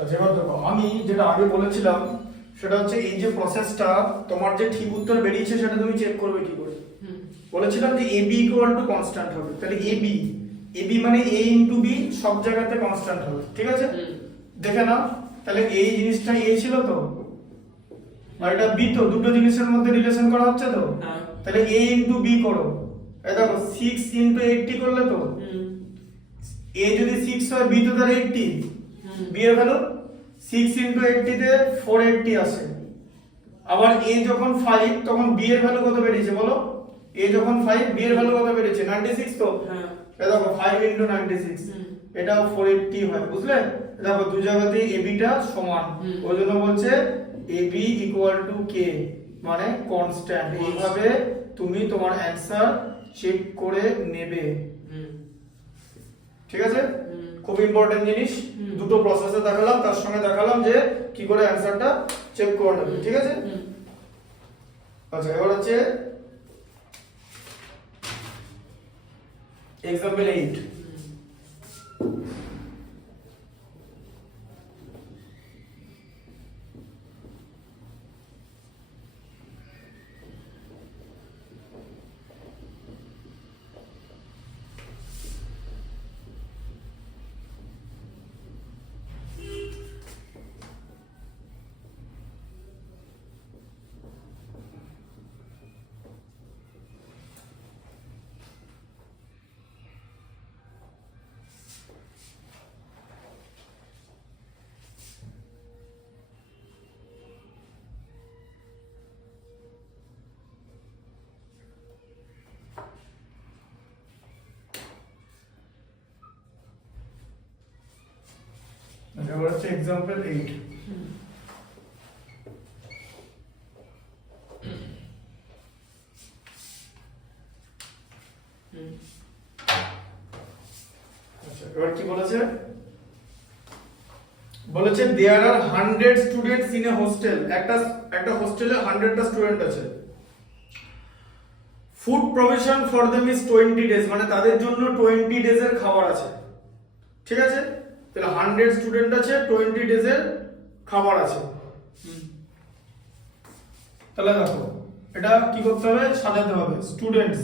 আচ্ছা এবার দেখো, আমি যেটা আগে বলেছিলাম সেটা হচ্ছে এই যে প্রসেসটা, তোমার যে ঠিক উত্তর বেরিয়েছে সেটা তুমি চেক করবে কি করে। বলেছিলাম যে ab ইকুয়াল টু কনস্ট্যান্ট হবে, তাহলে ab মানে a ইনটু b সব জায়গাতে কনস্ট্যান্ট হবে, ঠিক আছে। দেখে নাও, তাহলে এই জিনিসটা a ছিল তো, আর এটা b, তো দুটো জিনিসের মধ্যে রিলেশন করা হচ্ছে তো, তাহলে a ইনটু b করো। এই দেখো 6 ইনটু 80 করলে তো a যদি 6 হয় b তো তাহলে 80, b এর ভ্যালু 6 ইনটু 80 তে 480 আসে। আবার a যখন 5 তখন b এর ভ্যালু কত বেরিয়েছে বলো, a যখন 5 b এর ভ্যালু কত বেরিয়েছে 96, তো এই দেখো 5 ইনটু 96 এটাও 480 হয়, বুঝলে। দেখো দুই জায়গাতেই ab টা সমান, ওই জন্য বলছে ab ইকুয়াল টু k মানে কনস্ট্যান্ট। এইভাবে তুমি তোমার অ্যানসার চেক করে নেবে, ঠিক আছে। খুব ইম্পর্টেন্ট জিনিস, দুটো প্রসেসে দেখালাম, তার সঙ্গে দেখালাম যে কি করে অ্যানসারটা চেক করে নেবে, ঠিক আছে। আচ্ছা এবার হচ্ছে এক্সাম্পল 8। এবার হচ্ছে এক্সাম্পল 8। আচ্ছা এবার কি বলেছে, বলেছে দেয়ার আর 100 স্টুডেন্টস ইন এ হোস্টেল। একটা হোস্টেলে 100টা স্টুডেন্ট আছে। Food provision for them is 20 days, মানে তাদের জন্য 20 ডেজ এর খাবার আছে, ঠিক আছে। তাহলে 100 স্টুডেন্ট আছে, 20 ডেজ এর খাবার আছে। তাহলে দেখো এটা কি করতে হবে, সাজাতে হবে। স্টুডেন্টস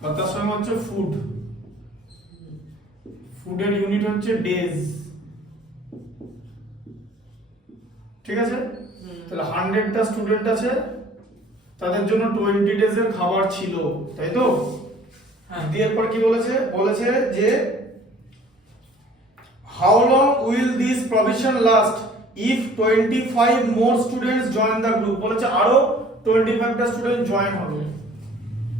বা তার সঙ্গে হচ্ছে ফুড, ফুডের ইউনিট হচ্ছে ডেজ, ঠিক আছে। তাহলে 100টা স্টুডেন্ট আছে, তাদের জন্য 20 ডেজ এর খাবার ছিল, তাই তো। এর পর কি বলেছে, বলেছে যে how long will this provision last if 25 more students join the group. বলেছে আরো 25টা স্টুডেন্ট জয়েন হবে,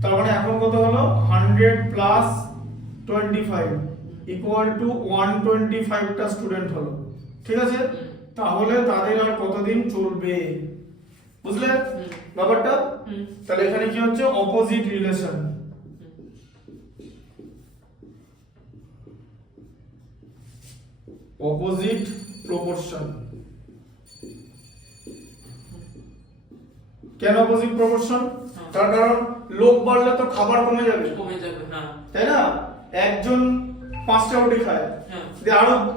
তার মানে এখন কত হলো 100 প্লাস 25 ইকুয়াল টু 125টা স্টুডেন্ট হলো, ঠিক আছে। তাহলে তাদের আর কতদিন চলবে, বুঝলে ব্যাপারটা। তাহলে এখানে কি হচ্ছে, অপোজিট রিলেশন। Opposite proportion. কেন অপোজিট প্রপোর্শন? তার কারণ লোক বাড়লে তো খাবার কমে যাবে, তাই না। একজন 5টা রুটি খায়,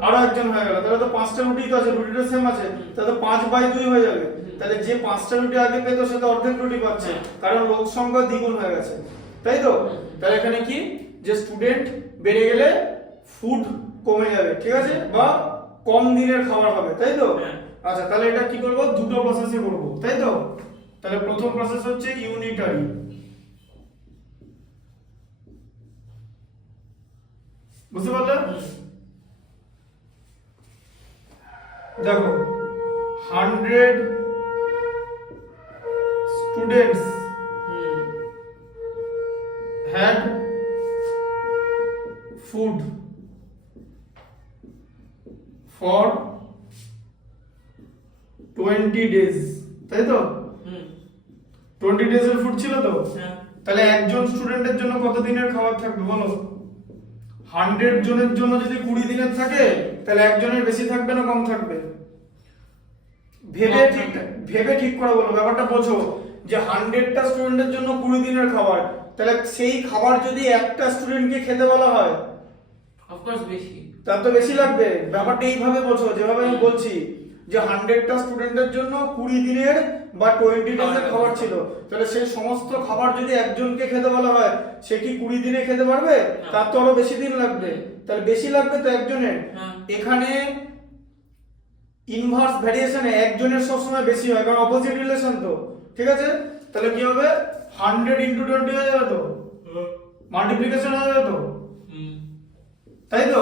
আরো একজন হয়ে গেল, তাহলে তো 5টা রুটি তো আছে, রুটিটা সেম আছে, তাহলে তো 5/2 হয়ে যাবে। তাহলে যে 5টা রুটি আগে পেতো সে তো অর্ধেক রুটি পাচ্ছে, কারণ লোক সংখ্যা দ্বিগুণ হয়ে গেছে, তাই তো। তাহলে এখানে কি, যে স্টুডেন্ট বেড়ে গেলে ফুড কমে যাবে, ঠিক আছে, বা কম দিনের খাবার হবে, তাই তো। আচ্ছা তাহলে এটা কি করব, দুটো প্রসেসে করব, তাই তো। তাহলে প্রথম প্রসেস হচ্ছে ইউনিটারি। বুঝতে পারলে, দেখো 100 students had food for 20 days, তাই তো। 20 ডেজ এর ফুড ছিল তো, তাহলে একজন স্টুডেন্টের জন্য কত দিনের খাবার থাকবে বলো। 100 জনের জন্য যদি 20 দিনের থাকে, তাহলে একজনের বেশি থাকবে না কম থাকবে, ভেবে ঠিক করে বলো, ব্যাপারটা বোঝো। যে 100টা স্টুডেন্টের জন্য 20 দিনের খাবার, তাহলে সেই খাবার যদি একটা স্টুডেন্টকে খেতে বলা হয় অফ কোর্স বেশি, তার তো বেশি লাগবে। ব্যাপারটা এইভাবে বোঝো, যেভাবে আমি বলছি যে 100টা স্টুডেন্টের জন্য 20 দিনের বা 20 ডেজের খাবার ছিল, তাহলে সেই সমস্ত খাবার যদি একজনকে খেতে বলা হয়, সে কি 20 দিনে খেতে পারবে? তার তো আরো বেশি দিন লাগবে, তাহলে বেশি লাগবে তো একজনের। এখানে ইনভার্স ভ্যারিয়েশনে একজনের সবসময় বেশি হয়, কারণ অপোজিট রিলেশন তো, ঠিক আছে? তাহলে কি হবে, 100 ইন্টু 20 হয়ে যাবে তো, মাল্টিপ্লিকেশন হয়ে যাবে তো, তাই তো?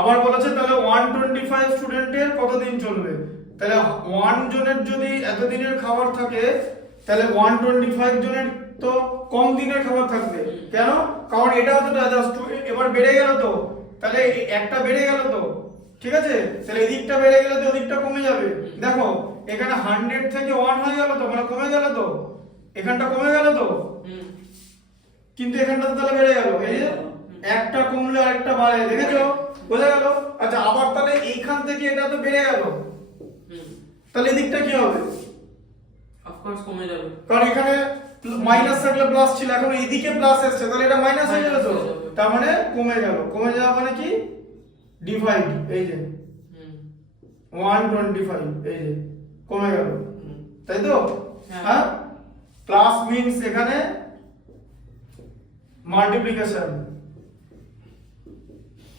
আবার বলেছে তাহলে 125 স্টুডেন্টের কতদিন চলবে, তাহলে 1 জনের যদি এত দিনের খাবার থাকে, তাহলে 125 জনের তো কম দিনের খাবার থাকবে। কেন? কারণ এটাও তো এবার বেড়ে গেল তো, তাহলে একটা বেড়ে গেল তো, ঠিক আছে? তাহলে এদিকটা বেড়ে গেলে তো ওদিকটা কমে যাবে। দেখো এখানে 100 থেকে 1 হয়ে গেল তো, মানে কমে গেল তো, এখানটা কমে গেল তো, কিন্তু এখানটা তো তাহলে বেড়ে গেল। এই যে একটা কমলে আরেকটা বাড়ে, দেখেছো? বোঝা গেল? আচ্ছা, আবার তাহলে এইখান থেকে এটা তো বেড়ে গেল, তাহলে এদিকটা কি হবে? অফ কোর্স কমে যাবে, কারণ এখানে মাইনাস থাকলে প্লাস ছিল, এখন এইদিকে প্লাস এসেছে, তাহলে এটা মাইনাস হয়ে যাবে তো, তার মানে কমে গেল। কমে যাওয়া মানে কি? ডিভাইড, এই যে 125, এই যে কমে গেল, তাই তো? হ্যাঁ, প্লাস মিন্স এখানে মাল্টিপ্লিকেশন,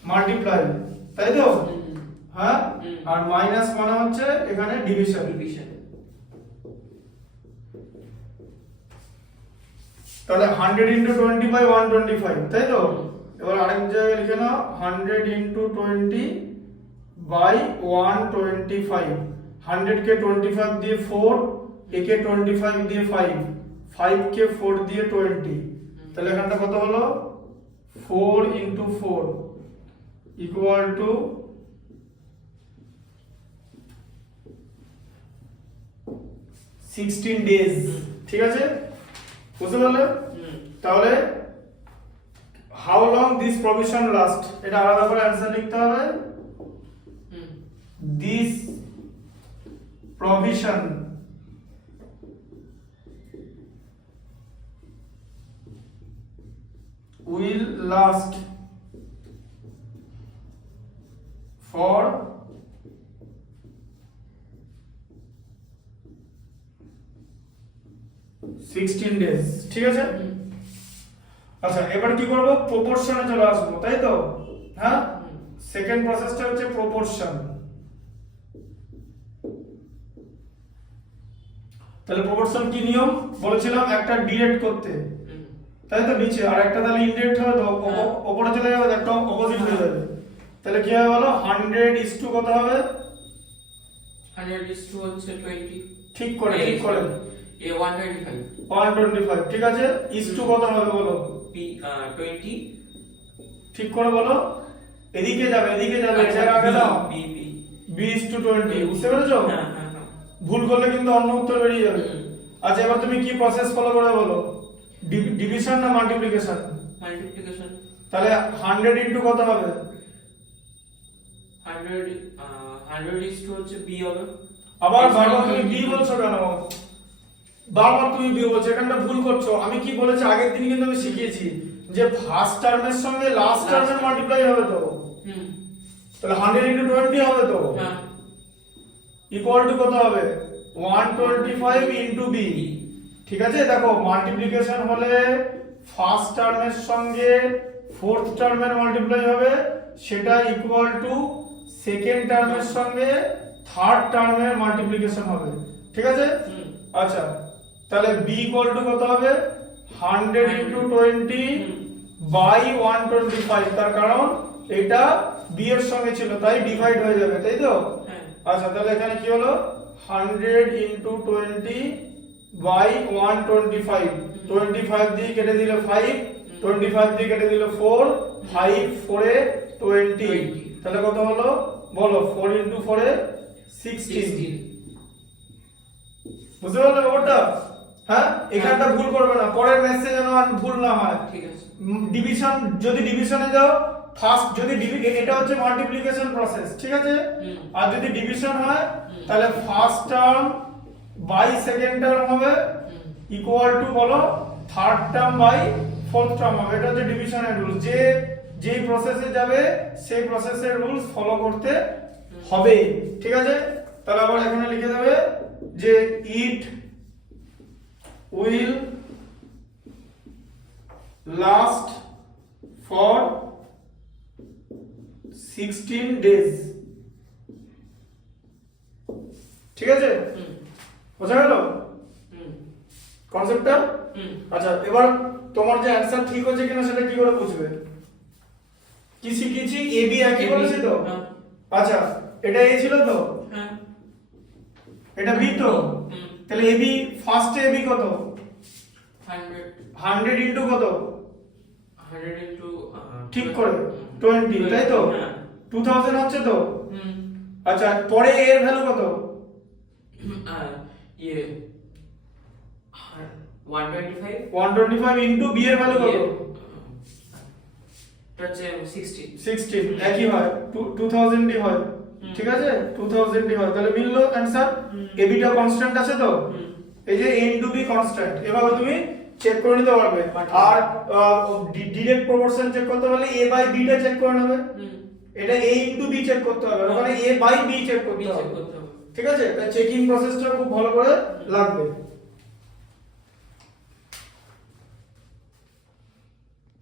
মাল্টিপ্লাই, তাই তো? হ্যাঁ, আর মাইনাস মানে হচ্ছে এখানে ডিভিশন। তাহলে 100 ইন্টু 20 বাই 125, তাই তো? এবার আরেক জায়গায় লিখে নাও 100 ইন্টু 20 বাই 125। 100 কে 25 দিয়ে 4, একে 25 দিয়ে 5, 5 কে 4 দিয়ে 20, তাহলে এখানটা কত হলো? 4 ইন্টু 4 ইকুয়াল টু 16 ডেজ, ঠিক আছে? বুঝতে পারলে? তাহলে how long this provision last, এটা আলাদা করে অ্যানসার লিখতে হবে। This provision will last for 16 days, ঠিক আছে? আচ্ছা, এবার কি করব? প্রপোর্শনে চলে আসবো, তাই তো? হ্যাঁ, সেকেন্ড প্রসেসটা হচ্ছে প্রপোর্শন। তাহলে প্রপোর্শন কি নিয়ম বলেছিলাম? একটা ডিরেক্ট করতে, তাই তো, নিচে, আর একটা তাহলে ইনডিরেক্ট হবে তো, উপরে চলে যাবে, একটা অপোজিট হয়ে যাবে। তাহলে কি হবে বলো? 100 ইজ টু কত হবে? 100 ইজ টু হচ্ছে 20, ঠিক করে, ঠিক করে, এ 125, 125, ঠিক আছে? ইজ টু কত হবে বলো? 20, ঠিক করে বলো। এদিকে যাবে, এদিকে যাবে, এটা আগে দাও, b ইজ টু 20, বুঝতে পেরেছো? হ্যাঁ, ভুল করলে কিন্তু অন্য উত্তর বেরিয়ে যাবে। আচ্ছা, এবার তুমি কি প্রসেস ফলো করে বলো? ডিভিশন না মাল্টিপ্লিকেশন? মাল্টিপ্লিকেশন। তাহলে 100 ইনটু কত হবে? 100 ইজ টু হচ্ছে b হবে। আবার বারবার তুমি b বলছো কেন? বারবার তুমি b বলছো, এখানটা ভুল করছো। আমি কি বলেছি আগের দিন কিন্তু আমি শিখিয়েছি যে ফার্স্ট টার্মের সঙ্গে লাস্ট টার্মের মাল্টিপ্লাই হবে তো, তাহলে 100 ইনটু 20 হবে তো, হ্যাঁ, ইকুয়াল টু কত হবে? 125 ইনটু b, ঠিক আছে? দেখো, মাল্টিপ্লিকেশন হলে ফার্স্ট টার্মের সঙ্গে ফোর্থ টার্মের মাল্টিপ্লাই হবে, সেটা ইকুয়াল টু সেকেন্ড টার্মের সঙ্গে থার্ড টার্মের মাল্টিপ্লিকেশন হবে, ঠিক আছে? আচ্ছা, তাহলে b ইকুয়াল টু কত হবে? 100 ইনটু 20 বাই 125, তার কারণ এটা b এর সঙ্গে ছিল, তাই ডিভাইড হয়ে যাবে, তাই তো? আচ্ছা, তাহলে এখানে কি হলো? 100 ইনটু 20 বাই 125, 25 দিয়ে কেটে দিলে 5, 25 দিয়ে কেটে দিলে 4, 5 4 এ 20, তাহলে কত হলো বলো? 4 ইনটু 4 এ 16, বুঝতে পারলে ব্যাপারটা? হ্যাঁ, এখানটা ভুল করবে না, পরের মেসেজ যেন আর ভুল না হয়, ঠিক আছে? ডিভিশন, যদি ডিভিশনে যাও ফার্স্ট, যদি এটা হচ্ছে মাল্টিপ্লিকেশন প্রসেস, ঠিক আছে? আর যদি ডিভিশন হয় তাহলে first term by second term হবে ইকুয়াল টু বলো third term by fourth term হবে, এটা হচ্ছে ডিভিশনের রুলস, যে যেই প্রসেসে যাবে সেই প্রসেসের রুলস ফলো করতে হবে, ঠিক আছে? তাহলে আবার এখানে লিখে দেবে যে it will last for 16 days, ঠিক আছে? বোঝা গেল কনসেপ্টটা? আচ্ছা, এবার তোমার যে অ্যানসার ঠিক হচ্ছে কিনা সেটা কি করে বুঝবে? কি শিখেছি? এ বি একই বলেছি তো? আচ্ছা, এটা এ ছিল তো, হ্যাঁ এটা বি তো, তাহলে এ বি ফার্স্টে এ বি কত? 100 100 ইনটু কত? 100 into ঠিক করে 20, তাই তো? 2000 হচ্ছে তো? আচ্ছা, পরে এ এর ভ্যালু কত? ইয়ে 125 125 ইনটু বি এর ভ্যালু কত? হচ্ছে 60 16, একই হয়, 2000 ডি হয়, ঠিক আছে? 2000 ডি হয়, তাহলে মিললো অ্যানসার। এ বিটা কনস্ট্যান্ট আছে তো, এই যে a ইনটু বি কনস্ট্যান্ট, এভাবে তুমি চেক করে নিতে পারবে। আর ডিরেক্ট প্রপোর্শন চেক করতে পারলে a বাই b টা চেক করে নেবে, এটা a ইনটু b চেক করতে হবে, ওখানে a বাই b চেক করতে হবে, ঠিক আছে? তাই চেকিং প্রসেসটা খুব ভালো করে লাগবে।